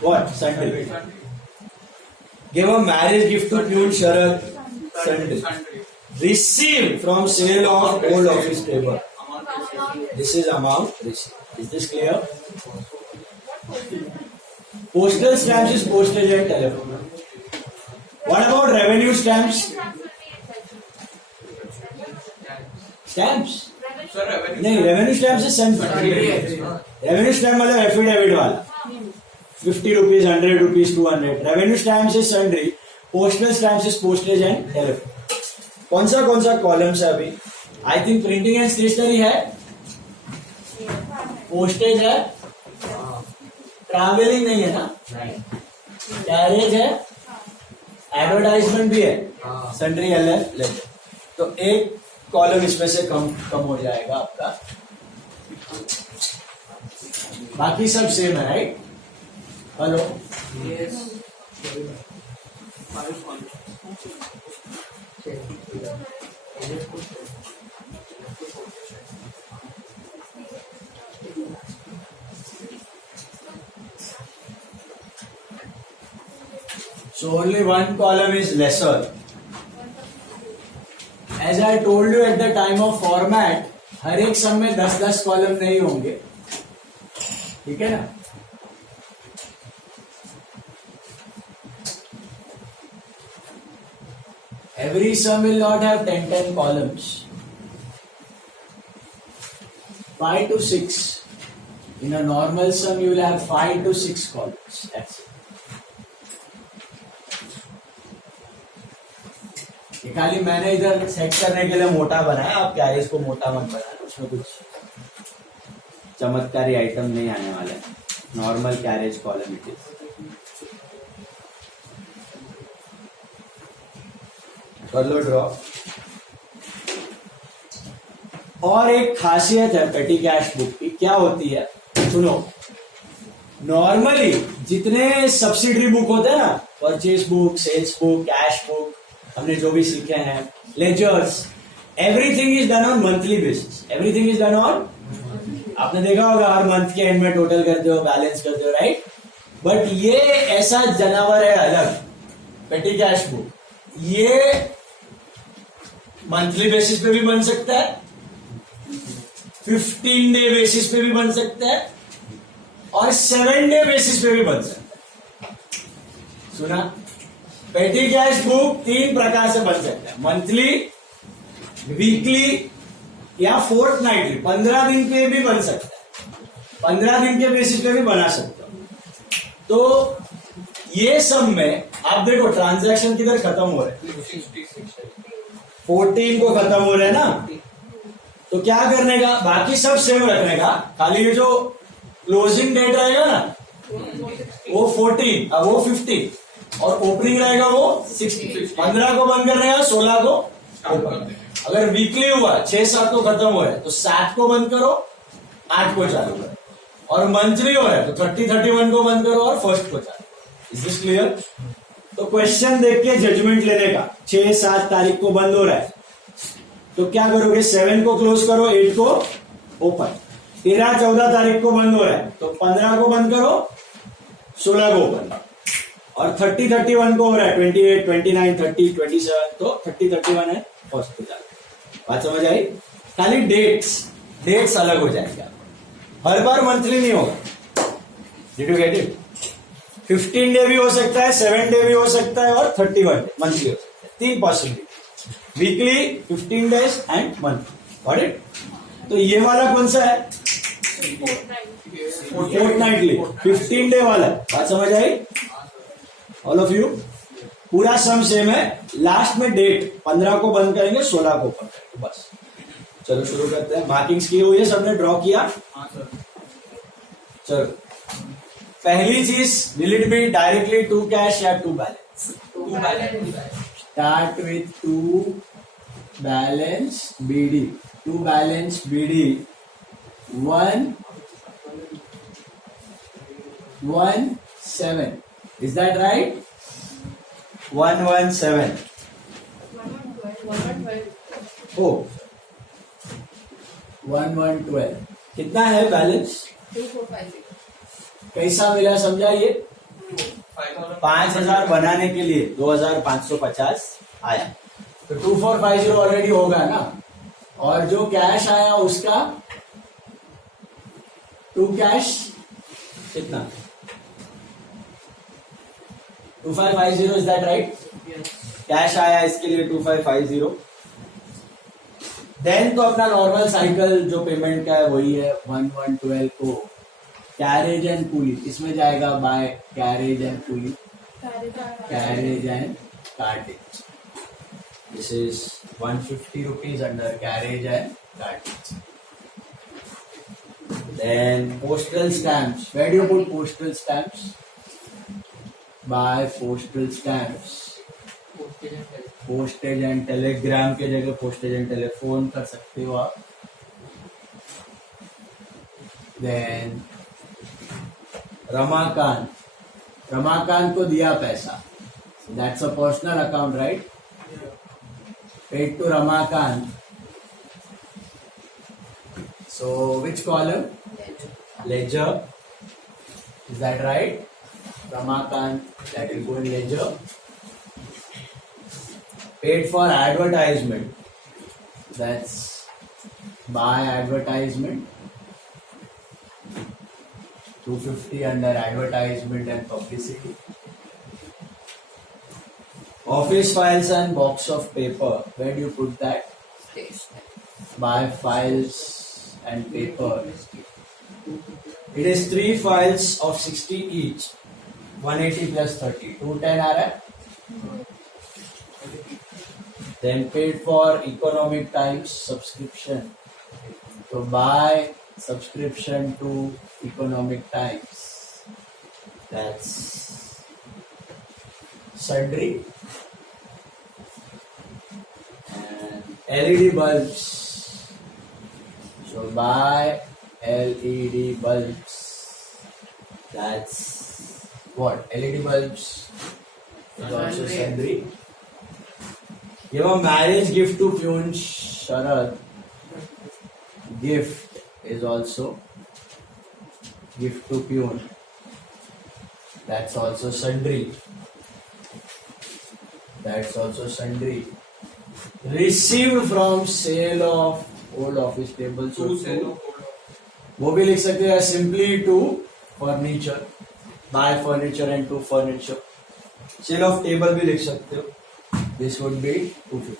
What? Sundry. Give a marriage gift to Pune Sharad. Sundry. Receive from sale of old office table. This is amount received. Is this clear? Postal stamps is postage and telephone. What about revenue stamps? Stamps? नहीं, revenue stamps is sundry. Revenue stamp मतलब affidavit वाला. 50 rupees, 100 rupees, 200. Revenue stamps is sundry. Postal stamps is postage and telephone. कौन सा columns है अभी? I think printing and stationery है, postage है, travelling नहीं है ना, कैरेज है, एडवर्टाइजमेंट भी है, सन्ड्री एलएफ लेजर. तो एक कॉलम इसमें से कम हो जाएगा आपका, बाकी सब सेम है. Right? Hello, so only one column is lesser. As I told you at the time of format, हर एक सम में 10-10 कॉलम नहीं होंगे. ठीक है ना? Every sum will not have 10 columns. 5 to 6. In a normal sum, you will have 5 to 6 columns. That's it. ये खाली मैंने इधर सेट करने के लिए मोटा बनाया. आप कैरेज को मोटा मत बनाना, उसमें कुछ चमत्कारी आइटम नहीं आने वाला है. Normal carriage column it is. कर लो ड्रॉ. और एक खासियत है पेटी कैश बुक की. क्या होती है? सुनो, नॉर्मली जितने सब्सिडरी बुक होते हैं ना, purchase book, sales book, cash book, हमने जो भी सीखे हैं, ledgers, everything is done on monthly basis. Everything is done on, आपने देखा होगा हर मंथ के एंड में टोटल करते हो, बैलेंस करते हो. राइट? बट ये ऐसा जानवर है अलग, पेटी कैश बुक. ये मंथली बेसिस पे भी बन सकता है, 15 डे बेसिस पे भी बन सकता है, और 7 डे बेसिस पे भी बन सकता है. सुना? पेटी कैश बुक 3 प्रकार से बन सकता है. मंथली, वीकली या फोर्टनाइटली. 15 दिन पे भी बन सकता है, 15 दिन के बेसिस पे भी बना सकता हूं. तो ये सब में आप देखो ट्रांजैक्शन किधर खत्म हो रहे हैं, 14 को खत्म हो रहे हैं ना. तो क्या करने का, बाकी सब सेम रखने का, खाली ये जो क्लोजिंग डेट रहेगा ना वो 14, अब वो 15 और ओपनिंग रहेगा वो 16. 15 को बंद करने का, 16 को ओपन. अगर वीकली हुआ 6-7 को खत्म हो रहा है तो 7 को बंद करो, 8 को चालू करो. और मंथली हो रहा है तो 30-31 को बंद करो और 1st को चालू. Is this clear? तो क्वेश्चन देख के जजमेंट लेने का. 6-7 तारीख को बंद हो रहा है तो क्या करोगे? 7 को क्लोज करो, 8 को ओपन. 13-14 तारीख को बंद हो रहा है तो 15 को बंद करो, 16 को ओपन. और 30-31 को हो रहा है, 28, 29, 30, 27, तो 30-31 है, 1st को चालू. बात समझ आई? खाली डेट्स अलग हो जाएंगे. हर बार मंथली नहीं होगा. Did you get it? 15 day भी हो सकता है, 7 डे भी हो सकता है, और 31 डे मंथली हो सकता है. 3 possibility, weekly, 15 days and month. Got it? तो ये वाला कौन सा है? फोर्टनाइटली. 15 डे वाला. बात समझ आई ऑल ऑफ यू? पूरा सम सेम है, लास्ट में डेट 15 को बंद करेंगे, 16 को ओपन करेंगे. बस चलो शुरू करते हैं. मार्किंग्स की हुई है, सबने ड्रॉ किया? चलो, पहली चीज, will it be directly to cash या to balance? Start with to balance BD. To balance BD 117. Is that right? 117. Oh, 1112. कितना है बैलेंस? 2456. कैसा मिला समझाइए? 5,000 बनाने के लिए 2,550 आया, तो 2450 ऑलरेडी होगा ना, और जो कैश आया उसका टू कैश कितना 2550, इज दैट राइट? कैश आया इसके लिए 2550। देन तो अपना नॉर्मल साइकिल जो पेमेंट का है वही है 1112 को कैरेज एंड कूली इसमें जाएगा by carriage and coolie, carriage and cartage. This is 150 rupees under carriage and cartage. Then postal stamps. Where do you put postal stamps? By postal stamps. Postage and telegram के जगह postage and telephone कर सकते हो आप। Then Ramakant, Ramakant को दिया पैसा, that's a personal account, right? Paid to Ramakant. So which column? Ledger. Is that right? Ramakant, that will go in ledger. Paid for advertisement. That's by advertisement. 250 under advertisement and publicity. Office files and box of paper. Where do you put that? By files and paper. It is 3 files of 60 each. 180 plus 30. 210 are it? Then paid for Economic Times subscription. So buy subscription to Economic Times. That's sundry. And LED bulbs. So buy LED bulbs. That's what? LED bulbs is also sundry. Give a marriage gift to Pyun Sharad. Gift is also gift to Pyun. That's also sundry. That's also sundry. Received from sale of old office tables. वो भी लिख सकते हैं simply to furniture. Buy furniture and to furniture. Sale of table भी लिख सकते हो. This would be 250.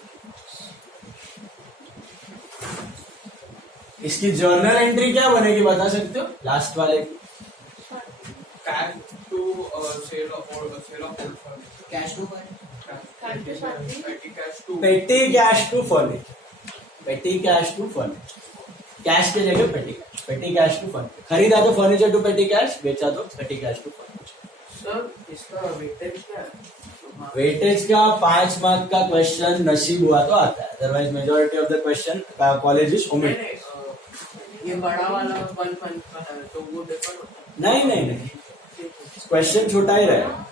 इसकी जर्नल एंट्री क्या बनेगी बता सकते हो? लास्ट वाले की cash to sale of old furniture. Cash to Petty cash to petty cash to furniture, petty cash to furniture, cash के जगह पेटी कैश, पेटी कैश टू फर्नीचर। खरीदा तो फर्नीचर टू पेटी कैश, बेचा तो petty cash to furniture. Sir इसका वेटेज क्या है? वेटेज का 5 मार्क का क्वेश्चन नसीब हुआ तो आता है, otherwise majority of the question college is omit. ये बड़ा वाला 1 का है तो वो डिफर होता है? नहीं, क्वेश्चन छोटा ही रहेगा।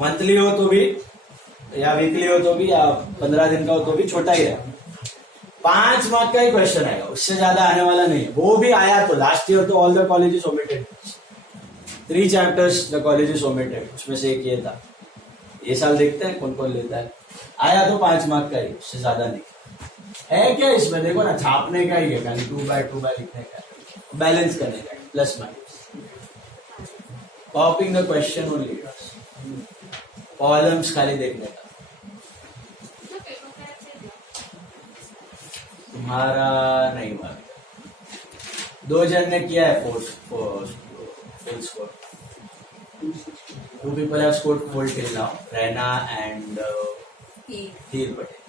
मंथली हो तो भी या वीकली हो तो भी या 15 दिन का हो तो भी छोटा ही रहेगा। 5 मार्क का ही क्वेश्चन आएगा, उससे ज्यादा आने वाला नहीं है। वो भी आया तो लास्ट ईयर तो all the colleges omitted, 3 chapters the colleges omitted, उसमें से एक ये था। ये साल देखते हैं कौन कौन लेता है। आया तो 5 मार्क का ही, उससे ज्यादा नहीं है। क्या इसमें देखो ना, छापने का ही है, 2 बाय लिखने का, बैलेंस करने का, plus minus, copying the question only, columns खाली देखने का। तुम्हारा नहीं हुआ, 2 जन ने किया है full score. 2 people have scored full till now, Raina and Heer Patel.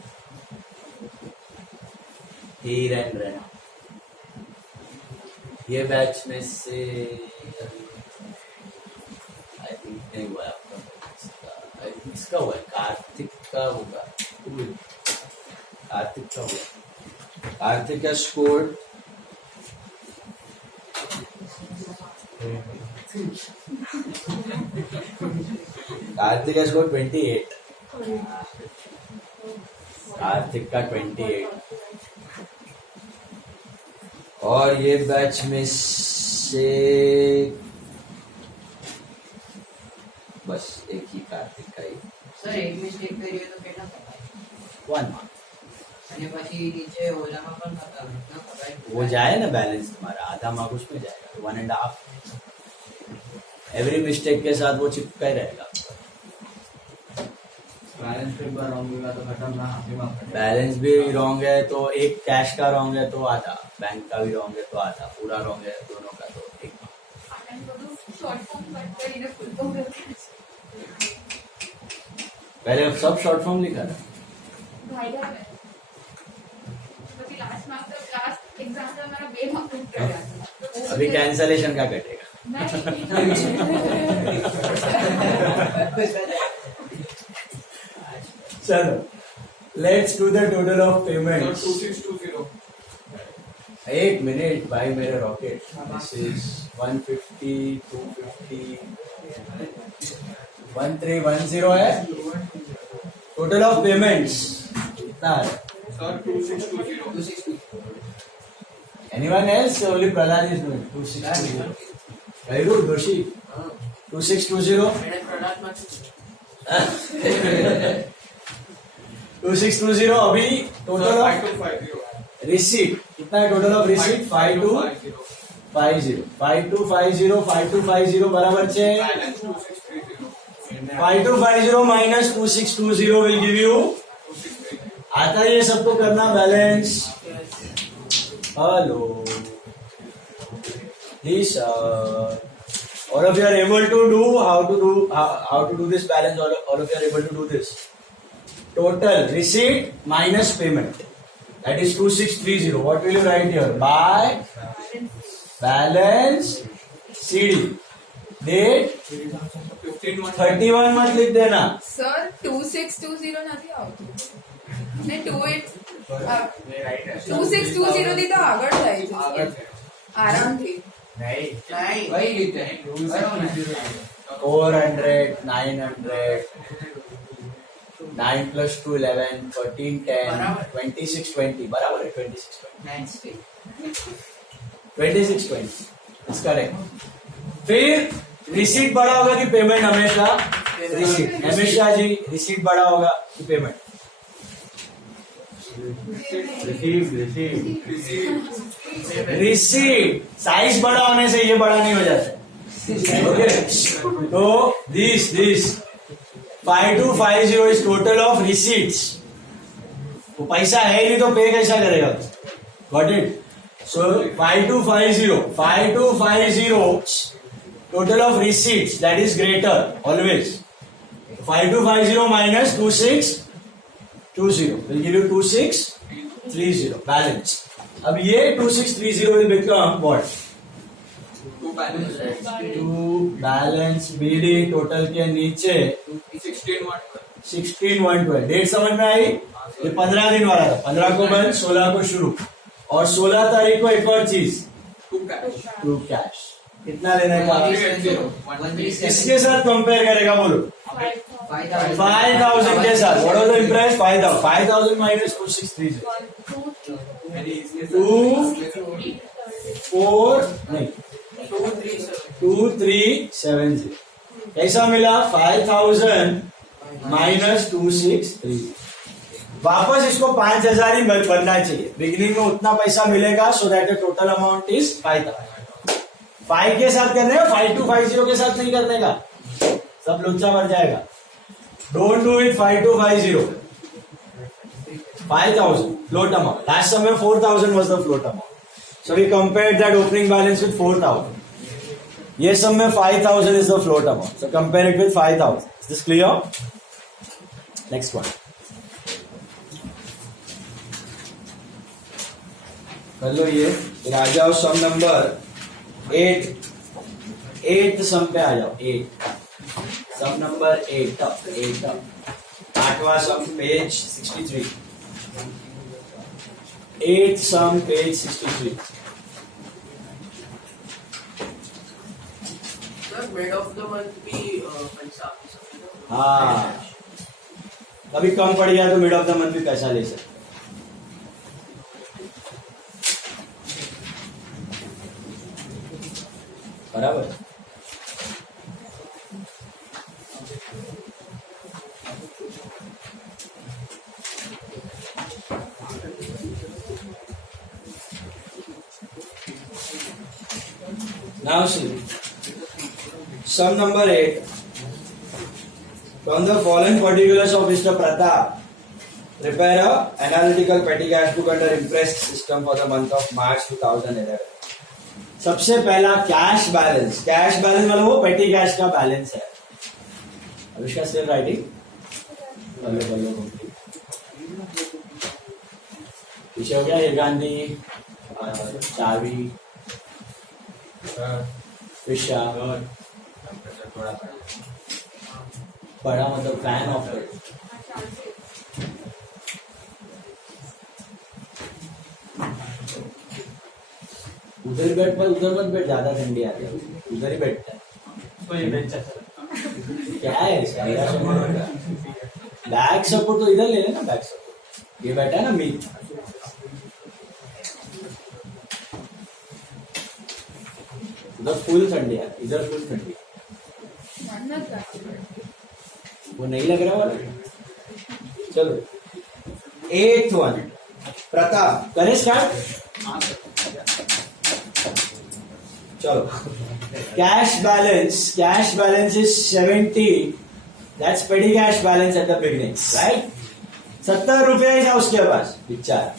Heer and Raina. ये बैच में से आई थिंक नहीं हुआ आपका, आई थिंक इसका हुआ है, कार्तिक का होगा, कार्तिक का हुआ। कार्तिक का स्कोर कार्तिक का स्कोर 28, कार्तिक का 28। और ये बैच में से बस एक ही कार्तिक का ही સર એક મિસ્ટેક કરી હોય તો કેટલા કપાય 1 mark. અને પછી નીચે ઓલામાં પણ ના કપાય वो जाए ना बैलेंस तुम्हारा आधा मार्क उसमें जाएगा 1.5. एवरी मिस्टेक के साथ वो चिपका ही रहेगा. बैलेंस पेपर रॉन्ग होगा तो खत्म ना हाथ में मार बैलेंस भी रॉन्ग है तो एक कैश का रॉन्ग है तो आधा, बैंक का भी रॉन्ग है तो आधा, पूरा रॉन्ग है दोनों का तो 1 mark. आपण બધું શોર્ટ ફોર્મ કટ કરીને ફૂલ ફોર્મ લખીએ છીએ. पहले सब शॉर्ट फॉर्म लिखा था. ભાઈ ભાઈ પછી લાસ્ટમાં તો લાસ્ટ એક્ઝામ તો અમારા 2 માર્ક ટૂટ ગયા હતા. अभी कैंसलेशन का कटेगा. चलो let's do the total of sir payment. 2620 एक मिनट भाई मेरे रॉकेट. दिस इज 150 250 1310 है. टोटल ऑफ पेमेंट्स कितना है? Sir 2620 260 anyone else? Only Prahlad is doing 2620. गैरू दोषी હા 2620. એને પ્રોડક્ટમાં 2620 अभी टोटल ऑफ 5250 रिसीट कितना है? Total of receipt 5250. 5250 बराबर છે. Balance 2630 5250 minus 2620 will give you. 2630 आता है ये सबको करना balance. Hello this all of you are able to do how to do this balance. All of you are able to do this. Total receipt minus payment, that is 2630. What will you write here? By balance CD date 31 मत लिख देना. Sir 2620 નથી આવતું ને 2620 થી તો આગળ જાય છે આરામથી નહીં કઈ રીતે 400 900 9 plus 2 11 14 10 26 20 बराबर है. 26 20 इट्स करेक्ट. फिर रिसीट बड़ा होगा कि पेमेंट? हमेशा रिसीट. हमेशा जी रिसीट बड़ा होगा कि पेमेंट? रिसीट. साइज बड़ा होने से ये बड़ा नहीं हो जाता. ओके तो this 5250 is total of receipts. वो पैसा है ही नहीं तो पे कैसा करेगा? Got it. So 5250 total of receipts, that is greater always. 5250 minus 2620 will give you 2630 balance. अब ये 2630 will become what? To balance To balance BD total के नीचे 16112. डेट समझ में आई? ये 15 दिन वाला था. 15 को बंद, 16 को शुरू. और 16 तारीख को एक और चीज, टू कैश टू कैश. कितना लेने का? 130 इसके साथ कंपेयर करेगा बोलो. 5000 के साथ. What was the Impress? 5000 minus 2630. 2370. कैसा मिला? 5000 minus 2630. वापस इसको 5000 ही बनना चाहिए. बिगिनिंग में उतना पैसा मिलेगा so that the total amount is 5000. 5 के साथ करने का, 5250 के साथ नहीं करने का. सब लोचा भर जाएगा. Don't do with 5250. 5000 float amount. Last समय 4000 was the float amount. So we compared that opening balance with 4000. ये सब में 5000 is the float amount. So compare it with 5000. Is this clear? Next one. कर लो ये. फिर आ जाओ सम नंबर 8 सम पे आ जाओ. 8 सम नंबर 8 8वां सम पेज 63. 8 सम page 63. Sir mid of the month भी पैसा આપી શકે ને? हाँ कभी कम पड़ गया तो मिड ऑफ द मंथ भी पैसा ले सकते. बराबर. Now see, sum number 8. From the following particulars of Mr. Pratap, prepare a analytical petty cash book under impressed system for the month of March 2011. सबसे पहला कैश बैलेंस मतलब वो पेटी कैश का बैलेंस है. Avishka still writing. पीछे हो गया ये गांधी चावी विशा बड़ा मतलब फैन ऑफ इट. उधर बैठ पर उधर मत बैठ, ज्यादा ठंडी आती है. उधर ही बैठता है. क्या है इसका बैक सपोर्ट तो इधर ले लेना. बैक सपोर्ट ये बैठा है ना मी. उधर फुल ठंडी है, इधर फुल ठंडी है. वो नहीं लग रहा वाला. चलो 8th one प्रताप करे स्टार्ट. चलो कैश बैलेंस इज 70. दैट्स पेटी cash balance at the beginning, right. 70 रुपया ही था उसके पास बेचारा.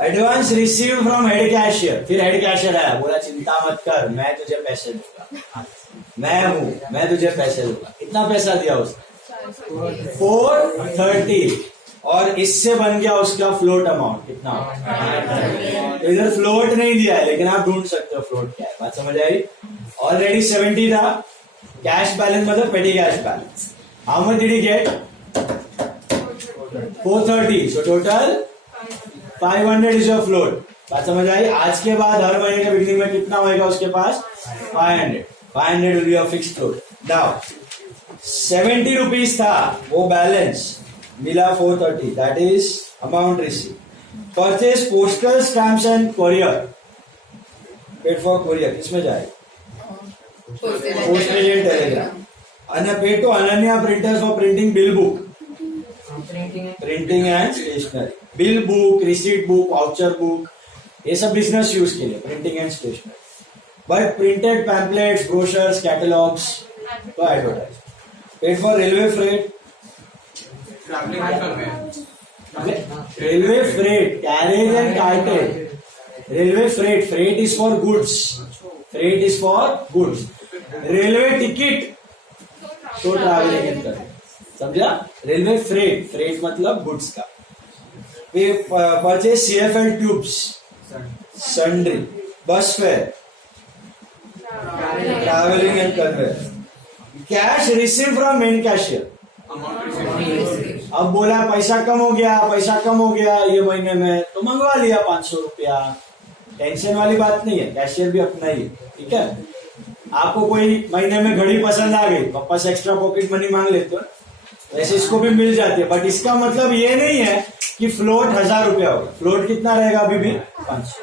Advance receive from head cashier. फिर हेड कैशियर आया, बोला चिंता मत कर, मैं तुझे पैसे दूंगा. मैं तुझे पैसे दूंगा. कितना पैसा दिया उसने? 430. और इससे बन गया उसका फ्लोट अमाउंट. कितना? तो इधर फ्लोट नहीं दिया है, लेकिन आप ढूंढ सकते हो फ्लोट क्या है. बात समझ आई? ऑलरेडी 70 था. कैश बैलेंस मतलब petty cash balance. How much did he get? 430. So total 500 is your float. बात समझ आई? आज के बाद हर महीने के बिगिनिंग में कितना होगा उसके पास? 500 will be your fixed float. Now 70 rupees था वो बैलेंस, मिला 430. That is amount receive. Purchase postal stamps and courier. Paid for courier किसमें जाएगा? Postage and telegram. And paid to Ananya printers for printing bill book. Printing and stationery. Bill book, receipt book, voucher book, ये सब business use के लिए. Printing and stationery. By printed pamphlets, brochures, catalogues for advertise. Paid for railway freight. Railway freight, carriage and cartridge. Railway freight is for goods. Railway ticket तो travelling कर. समझा? Railway freight मतलब goods का. Purchase CFL tubes, sundry. बस fair, travelling and conveyor. Cash receive from main cashier. अब बोला पैसा कम हो गया ये महीने में, तो मंगवा लिया 500 रुपया. टेंशन वाली बात नहीं है, कैशियर भी अपना ही है. ठीक है. आपको कोई महीने में घड़ी पसंद आ गई, पापा से एक्स्ट्रा पॉकेट मनी मांग लेते हो, वैसे इसको भी मिल जाती है. बट इसका मतलब ये नहीं है कि फ्लोट 1000 रुपया होगा. फ्लोट कितना रहेगा अभी भी? 500.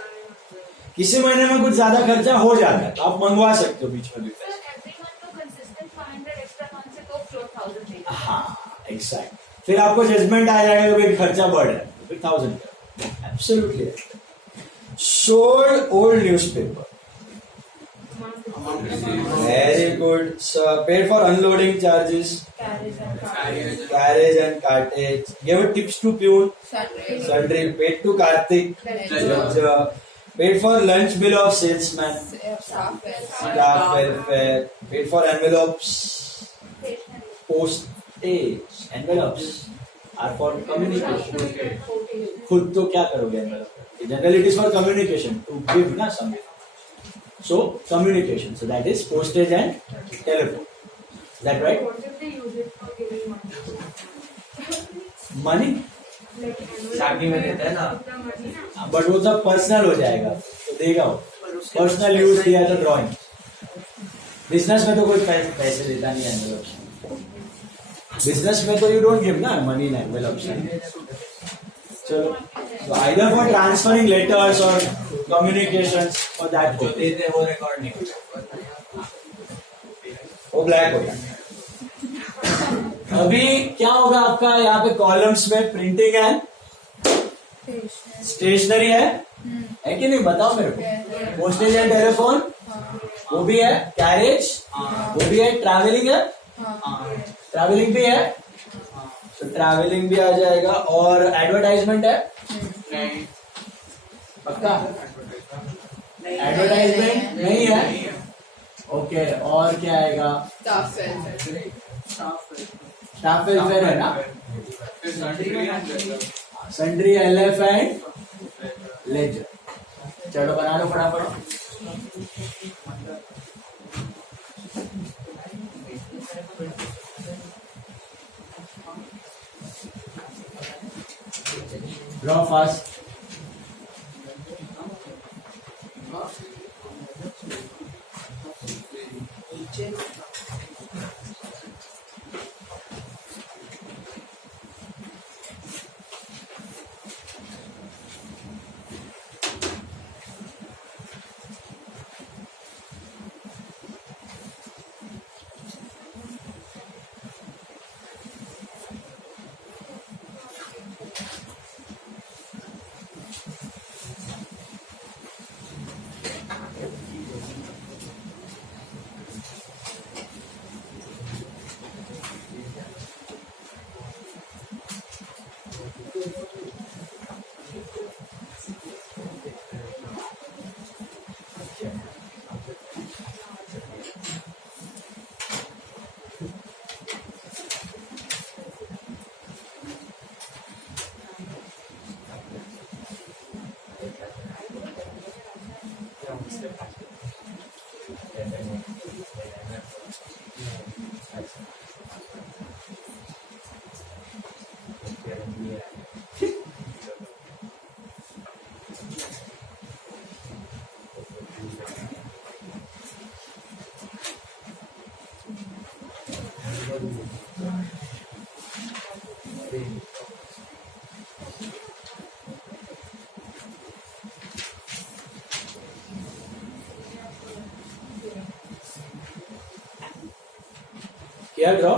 किसी महीने में कुछ ज्यादा खर्चा हो जाता है तो आप मंगवा सकते हो बीच में भी पैसे. हाँ एग्जैक्ट. फिर आपको जजमेंट आ जाएगा कि खर्चा बढ़ रहा है, फिर 1000. Absolutely. Sold old newspaper. Very good. So paid for unloading charges, carriage and cartage. Gave tips to Pune, sundry. Paid to Karthik, paid for lunch bill of salesman, staff welfare. Paid for envelopes, postage. Envelopes are for communication. खुद तो क्या करोगे envelope? Generally it is for communication, to give ना something. So communication. So that is postage and telephone. Is that right? What if they use it for giving money? Money? शादी में देते हैं ना. बट वो सब पर्सनल हो जाएगा तो देगा वो. पर्सनल यूज किया तो ड्रॉइंग. बिजनेस में तो कोई पैसे देता नहीं है. बिजनेस में तो यू डोंट गिव ना मनी इन एनवेलप्स. चलो. So either for transferring letters or communications for that. जो देते हैं वो रिकॉर्ड नहीं होता. वो ब्लैक होता है. अभी क्या होगा आपका यहाँ पे कॉलम्स में? प्रिंटिंग एंड स्टेशनरी है कि नहीं? बताओ मेरे को. पोस्टेज एंड टेलीफोन वो भी है, कैरेज वो भी है, ट्रैवलिंग है, ट्रैवलिंग भी है, तो ट्रैवलिंग भी आ जाएगा। और एडवर्टाइजमेंट है, नहीं पक्का एडवर्टाइजमेंट नहीं है, ओके। और क्या आएगा, स्टाफ वेलफेयर स्टाफ वेलफेयर है ना, सन्ड्री एलएफ एंड लेजर। चलो बना लो फटाफट। Draw fast. किया ड्रॉ?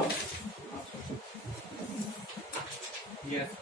Yes.